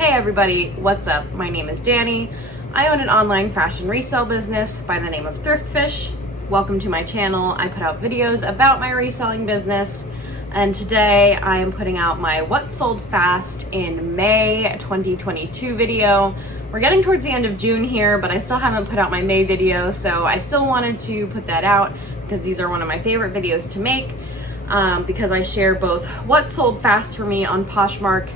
Hey everybody, what's up? My name is Danny. I own an online fashion resale business by the name of Thriftfish. Welcome to my channel. I put out videos about my reselling business, and today I am putting out my What Sold Fast in May 2022 video. We're getting towards the end of June here, but I still haven't put out my May video, so I still wanted to put that out because these are one of my favorite videos to make, because I share both what sold fast for me on Poshmark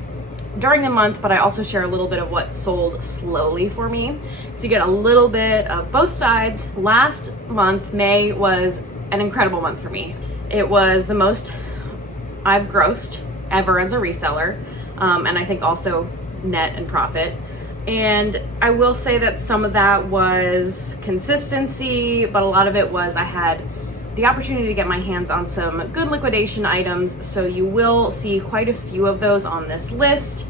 during the month, but I also share a little bit of what sold slowly for me. So you get a little bit of both sides. Last month, May, was an incredible month for me. It was the most I've grossed ever as a reseller, and I think also net and profit. And I will say that some of that was consistency, but a lot of it was I had the opportunity to get my hands on some good liquidation items, so you will see quite a few of those on this list.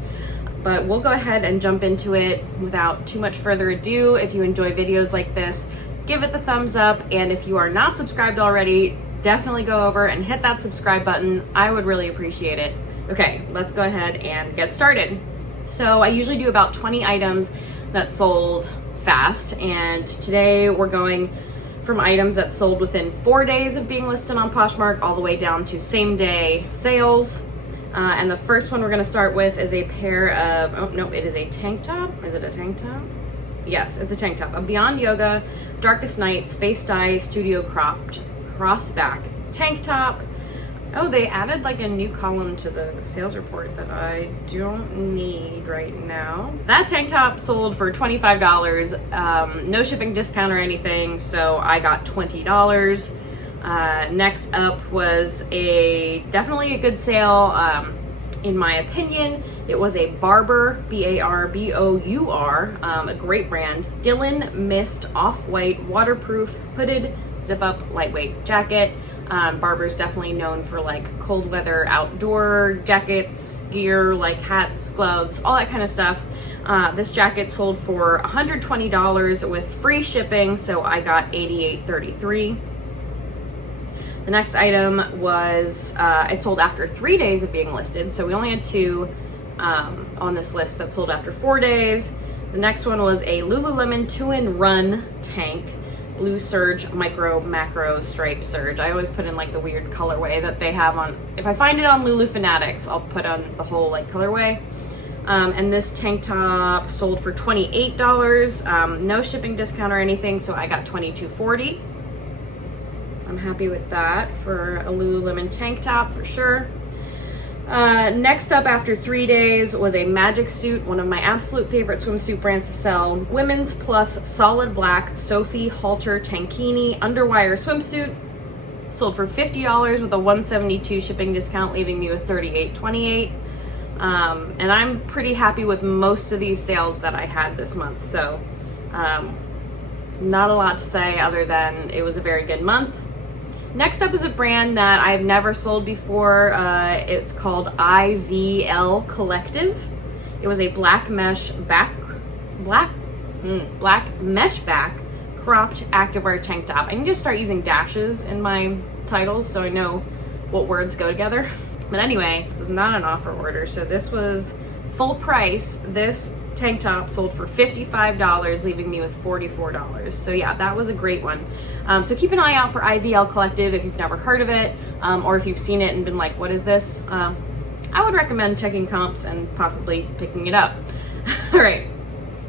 But we'll go ahead and jump into it without too much further ado. If you enjoy videos like this, give it the thumbs up, and if you are not subscribed already, definitely go over and hit that subscribe button. I would really appreciate it. Okay, let's go ahead and get started. So I usually do about 20 items that sold fast, and today we're going from items that sold within 4 days of being listed on Poshmark all the way down to same day sales. And the first one we're gonna start with is a pair of, oh no, it is a tank top. Is it a tank top? Yes, it's a tank top. A Beyond Yoga Darkest Night Space Dye Studio Cropped Crossback tank top. Oh, they added like a new column to the sales report that I don't need right now. That tank top sold for $25, no shipping discount or anything, so I got $20. Next up was definitely a good sale, in my opinion. It was a Barbour, B-A-R-B-O-U-R, a great brand, Dylan Mist Off-White Waterproof Hooded Zip-Up Lightweight Jacket. Barbour's definitely known for like cold weather outdoor jackets, gear, like hats, gloves, all that kind of stuff. This jacket sold for $120 with free shipping, so I got $88.33. The next item was, it sold after 3 days of being listed, so we only had two on this list that sold after 4 days. The next one was a Lululemon 2-in-1 tank. Blue Surge Micro Macro Stripe Surge. I always put in like the weird colorway that they have on, if I find it on Lulu Fanatics, I'll put on the whole like colorway. And this tank top sold for $28, no shipping discount or anything, so I got $22.40. I'm happy with that for a Lululemon tank top for sure. Next up after 3 days was a Magic Suit, one of my absolute favorite swimsuit brands to sell. Women's Plus Solid Black Sophie Halter Tankini Underwire Swimsuit. Sold for $50 with a $172 shipping discount, leaving me with $38.28. And I'm pretty happy with most of these sales that I had this month. So not a lot to say other than it was a very good month. Next up is a brand that I've never sold before. It's called IVL Collective. It was a black mesh back cropped activewear tank top. I need to start using dashes in my titles so I know what words go together. But anyway, this was not an offer order, so this was full price. This tank top sold for $55, leaving me with $44. So yeah, that was a great one. So keep an eye out for IVL Collective if you've never heard of it, or if you've seen it and been like, what is this? I would recommend checking comps and possibly picking it up. All right,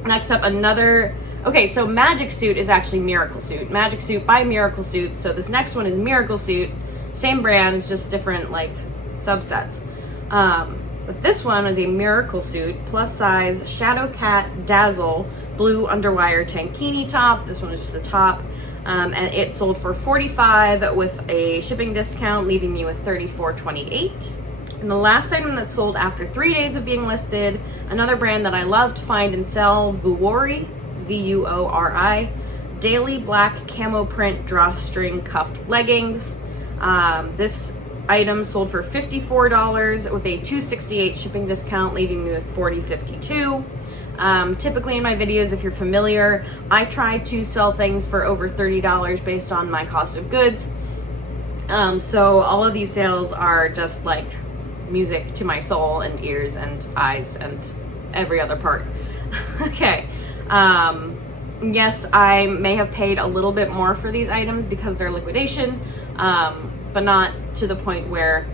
next up okay, so Magic Suit is actually Miracle Suit. Magic Suit by Miracle Suit. So this next one is Miracle Suit, same brand, just different like subsets. But this one is a Miracle Suit plus size Shadow Cat Dazzle blue underwire tankini top. This one is just the top. And it sold for $45 with a shipping discount, leaving me with $34.28. And the last item that sold after 3 days of being listed, another brand that I love to find and sell, Vuori, V-U-O-R-I, daily black camo print drawstring cuffed leggings. This item sold for $54 with a $268 shipping discount, leaving me with $40.52. Typically in my videos, if you're familiar, I try to sell things for over $30 based on my cost of goods. So all of these sales are just like music to my soul and ears and eyes and every other part. Okay. Yes, I may have paid a little bit more for these items because they're liquidation, but not to the point where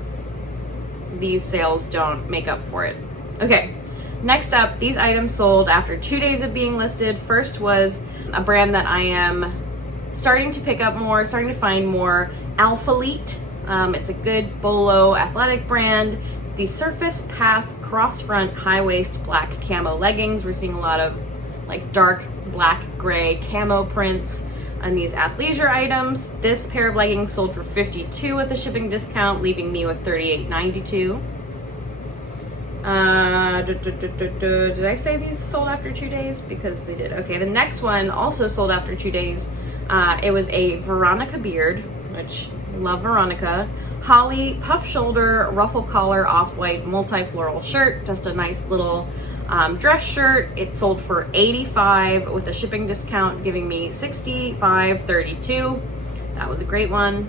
these sales don't make up for it. Okay, next up, these items sold after 2 days of being listed. First was a brand that I am starting to pick up more, starting to find more, Alphalete. It's a good bolo athletic brand. It's the Surface Path cross front high waist black camo leggings. We're seeing a lot of like dark black gray camo prints on these athleisure items. This pair of leggings sold for $52 with a shipping discount, leaving me with $38.92. Did I say these sold after 2 days? Because they did. Okay, the next one also sold after 2 days. It was a Veronica beard, which love Veronica. Holly puff shoulder, ruffle collar, off-white multi-floral shirt. Just a nice little dress shirt. It sold for $85 with a shipping discount, giving me $65.32. That was a great one.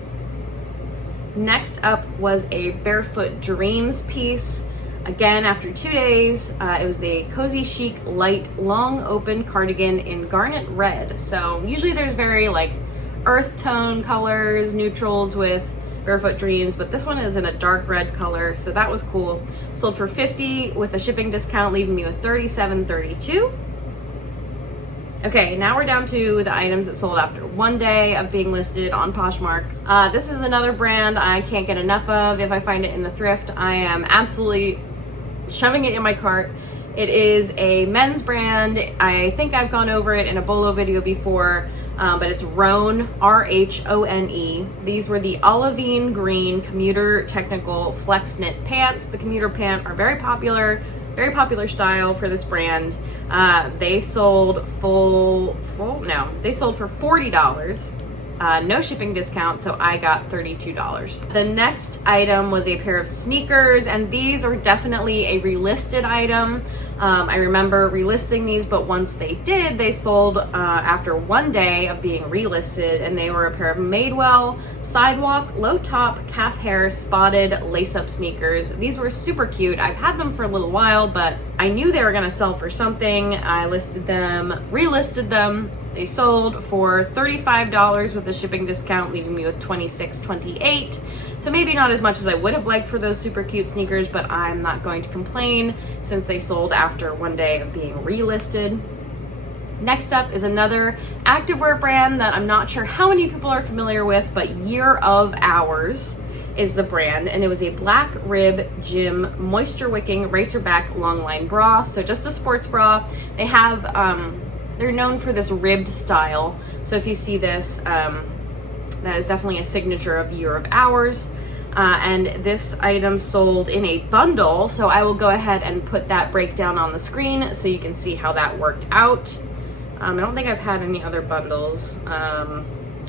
Next up was a Barefoot Dreams piece. Again, after 2 days, it was the Cozy Chic Light Long Open Cardigan in Garnet Red. So usually there's very like earth tone colors, neutrals with Barefoot Dreams, but this one is in a dark red color, so that was cool. Sold for $50 with a shipping discount, leaving me with $37.32. Okay, now we're down to the items that sold after 1 day of being listed on Poshmark. This is another brand I can't get enough of. If I find it in the thrift, I am absolutely shoving it in my cart. It is a men's brand. I think I've gone over it in a bolo video before, but it's Rhone, R-H-O-N-E. These were the olivine green commuter technical flex knit pants. The commuter pant are very popular style for this brand. They sold they sold for $40. No shipping discount, so I got $32. The next item was a pair of sneakers, and these are definitely a relisted item. I remember relisting these, but once they did, they sold after 1 day of being relisted, and they were a pair of Madewell sidewalk, low top, calf hair, spotted lace-up sneakers. These were super cute. I've had them for a little while, but I knew they were gonna sell for something. I listed them, relisted them. They sold for $35 with a shipping discount, leaving me with $26.28. So maybe not as much as I would have liked for those super cute sneakers, but I'm not going to complain since they sold after 1 day of being relisted. Next up is another activewear brand that I'm not sure how many people are familiar with, but Year of Hours is the brand, and it was a black rib gym moisture wicking racerback longline bra. So just a sports bra. They have they're known for this ribbed style. So if you see this, that is definitely a signature of Year of Hours. And this item sold in a bundle, so I will go ahead and put that breakdown on the screen so you can see how that worked out. I don't think I've had any other bundles.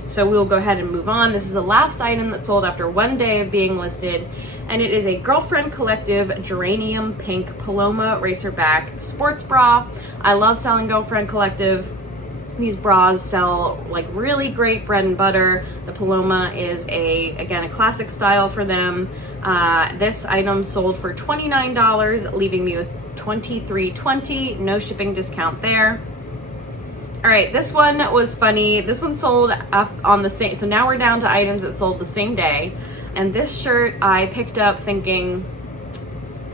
So we'll go ahead and move on. This is the last item that sold after 1 day of being listed, and it is a Girlfriend Collective Geranium Pink Paloma Racerback sports bra. I love selling Girlfriend Collective. These bras sell like really great bread and butter. The Paloma is again a classic style for them. This item sold for $29, leaving me with $23.20. No shipping discount there. All right, this one was funny. This one sold on the same, so now we're down to items that sold the same day. And this shirt I picked up thinking,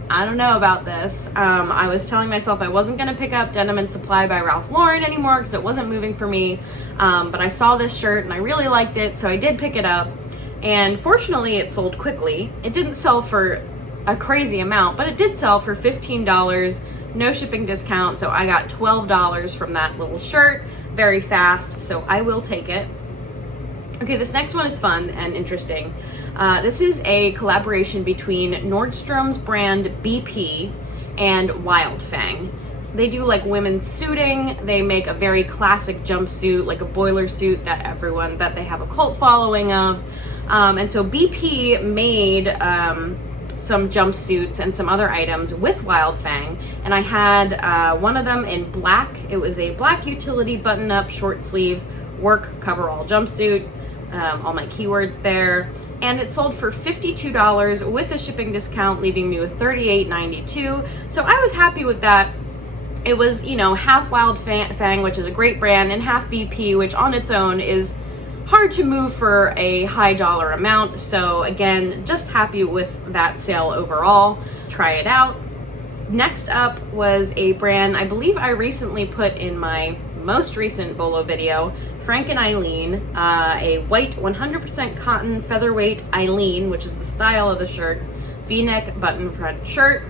I don't know about this. I was telling myself I wasn't gonna pick up Denim and Supply by Ralph Lauren anymore because it wasn't moving for me. But I saw this shirt and I really liked it, so I did pick it up. And fortunately, it sold quickly. It didn't sell for a crazy amount, but it did sell for $15. No shipping discount, so I got $12 from that little shirt very fast, so I will take it. Okay, this next one is fun and interesting. This is a collaboration between Nordstrom's brand BP and Wildfang. They do like women's suiting. They make a very classic jumpsuit, like a boiler suit that they have a cult following of. And so BP made some jumpsuits and some other items with Wildfang, and I had one of them in black. It was a black utility button-up short sleeve work coverall jumpsuit. All my keywords there, and it sold for $52 with a shipping discount, leaving me with $38.92. So I was happy with that. It was, you know, half Wild Fang, which is a great brand, and half BP, which on its own is hard to move for a high dollar amount. So again, just happy with that sale overall. Try it out. Next up was a brand I believe I recently put in my most recent Bolo video, Frank and Eileen, a white 100% cotton featherweight Eileen, which is the style of the shirt, V-neck button front shirt.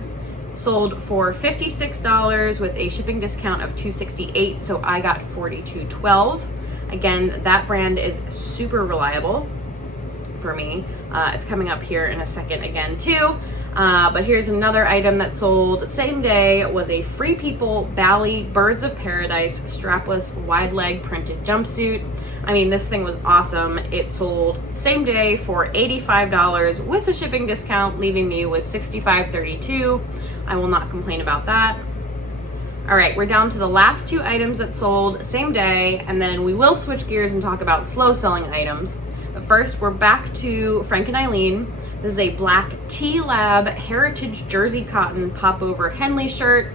Sold for $56 with a shipping discount of $268, so I got $42.12. Again, that brand is super reliable for me. It's coming up here in a second again too. But here's another item that sold same day, was a Free People Bali Birds of Paradise strapless wide leg printed jumpsuit. I mean, this thing was awesome. It sold same day for $85 with a shipping discount, leaving me with $65.32. I will not complain about that. All right, we're down to the last two items that sold same day, and then we will switch gears and talk about slow selling items. But first, we're back to Frank and Eileen. This is a black T-Lab Heritage Jersey Cotton Popover Henley shirt.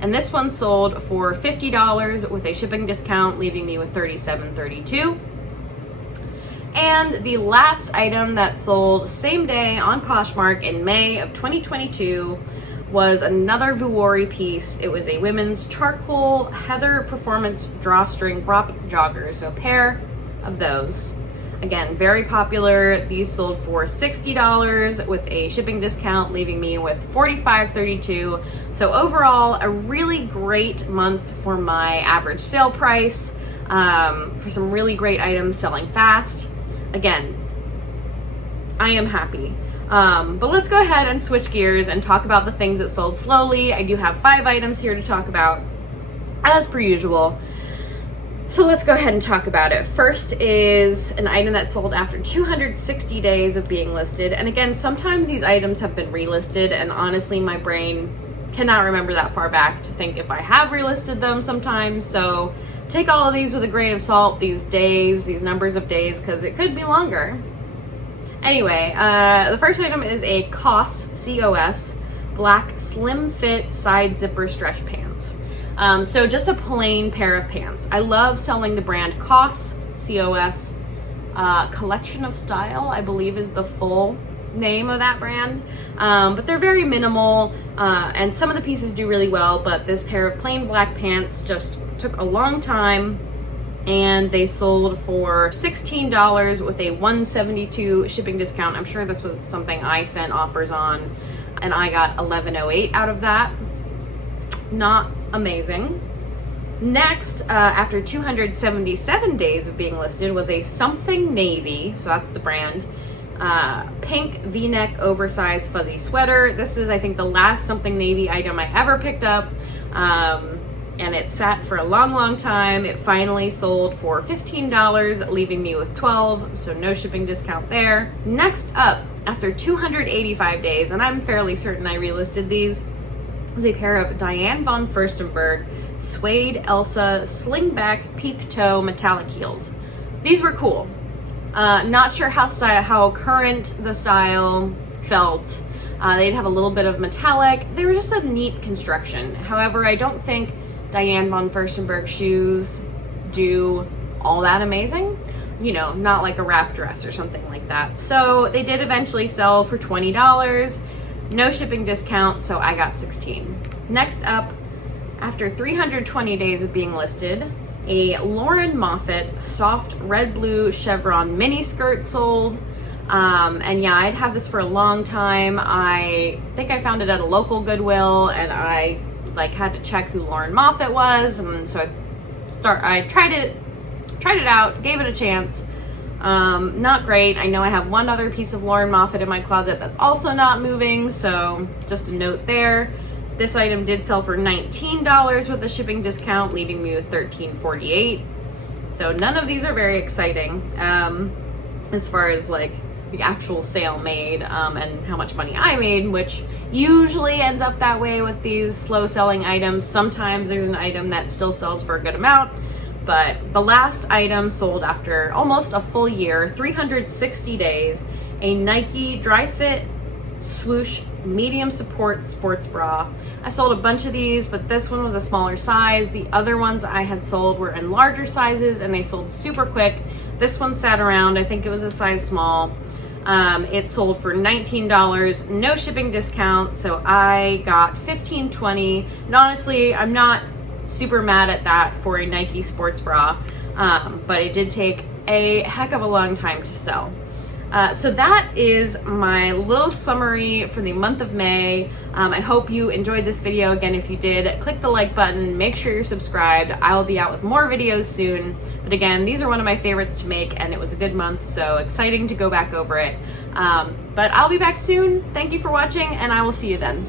And this one sold for $50 with a shipping discount, leaving me with $37.32. And the last item that sold same day on Poshmark in May of 2022 was another Vuori piece. It was a women's charcoal Heather Performance drawstring drop joggers, so a pair of those. Again, very popular. These sold for $60 with a shipping discount, leaving me with $45.32. So overall, a really great month for my average sale price, for some really great items selling fast. Again, I am happy. But let's go ahead and switch gears and talk about the things that sold slowly. I do have 5 items here to talk about, as per usual. So let's go ahead and talk about it. First is an item that sold after 260 days of being listed. And again, sometimes these items have been relisted, and honestly, my brain cannot remember that far back to think if I have relisted them sometimes. So take all of these with a grain of salt, these days, these numbers of days, because it could be longer. Anyway, the first item is a COS, C-O-S, black slim fit side zipper stretch pants. So just a plain pair of pants. I love selling the brand COS, C-O-S, Collection of Style, I believe is the full name of that brand. But they're very minimal, and some of the pieces do really well, but this pair of plain black pants just took a long time, and they sold for $16 with a $172 shipping discount. I'm sure this was something I sent offers on, and I got $11.08 out of that. Not amazing. Next, after 277 days of being listed, was a Something Navy, so that's the brand, pink V-neck oversized fuzzy sweater. This is, I think, the last Something Navy item I ever picked up, and it sat for a long time. It finally sold for $15, leaving me with $12, so no shipping discount there. Next up, after 285 days, and I'm fairly certain I relisted these, was a pair of Diane von Furstenberg suede Elsa slingback peep toe metallic heels. These were cool. Not sure how current the style felt. They'd have a little bit of metallic. They were just a neat construction. However, I don't think Diane von Furstenberg shoes do all that amazing. You know, not like a wrap dress or something like that. So they did eventually sell for $20. No shipping discount, so I got $16. Next up, after 320 days of being listed, a Lauren Moffat soft red-blue chevron mini skirt sold. And yeah, I'd had this for a long time. I think I found it at a local Goodwill, and I had to check who Lauren Moffat was, and so I tried it out, gave it a chance. Not great. I know I have one other piece of Lauren Moffat in my closet that's also not moving, so just a note there. This item did sell for $19 with a shipping discount, leaving me with $13.48. So none of these are very exciting as far as like the actual sale made and how much money I made, which usually ends up that way with these slow selling items. Sometimes there's an item that still sells for a good amount. But the last item sold after almost a full year, 360 days, a Nike dry fit swoosh medium support sports bra. I sold a bunch of these, but this one was a smaller size. The other ones I had sold were in larger sizes and they sold super quick. This one sat around, I think it was a size small. It sold for $19, no shipping discount, so I got $15.20. And honestly, I'm not super mad at that for a Nike sports bra, but it did take a heck of a long time to sell. So that is my little summary for the month of May. I hope you enjoyed this video. Again, if you did, click the like button, make sure you're subscribed. I will be out with more videos soon. But again, these are one of my favorites to make and it was a good month, so exciting to go back over it. But I'll be back soon. Thank you for watching and I will see you then.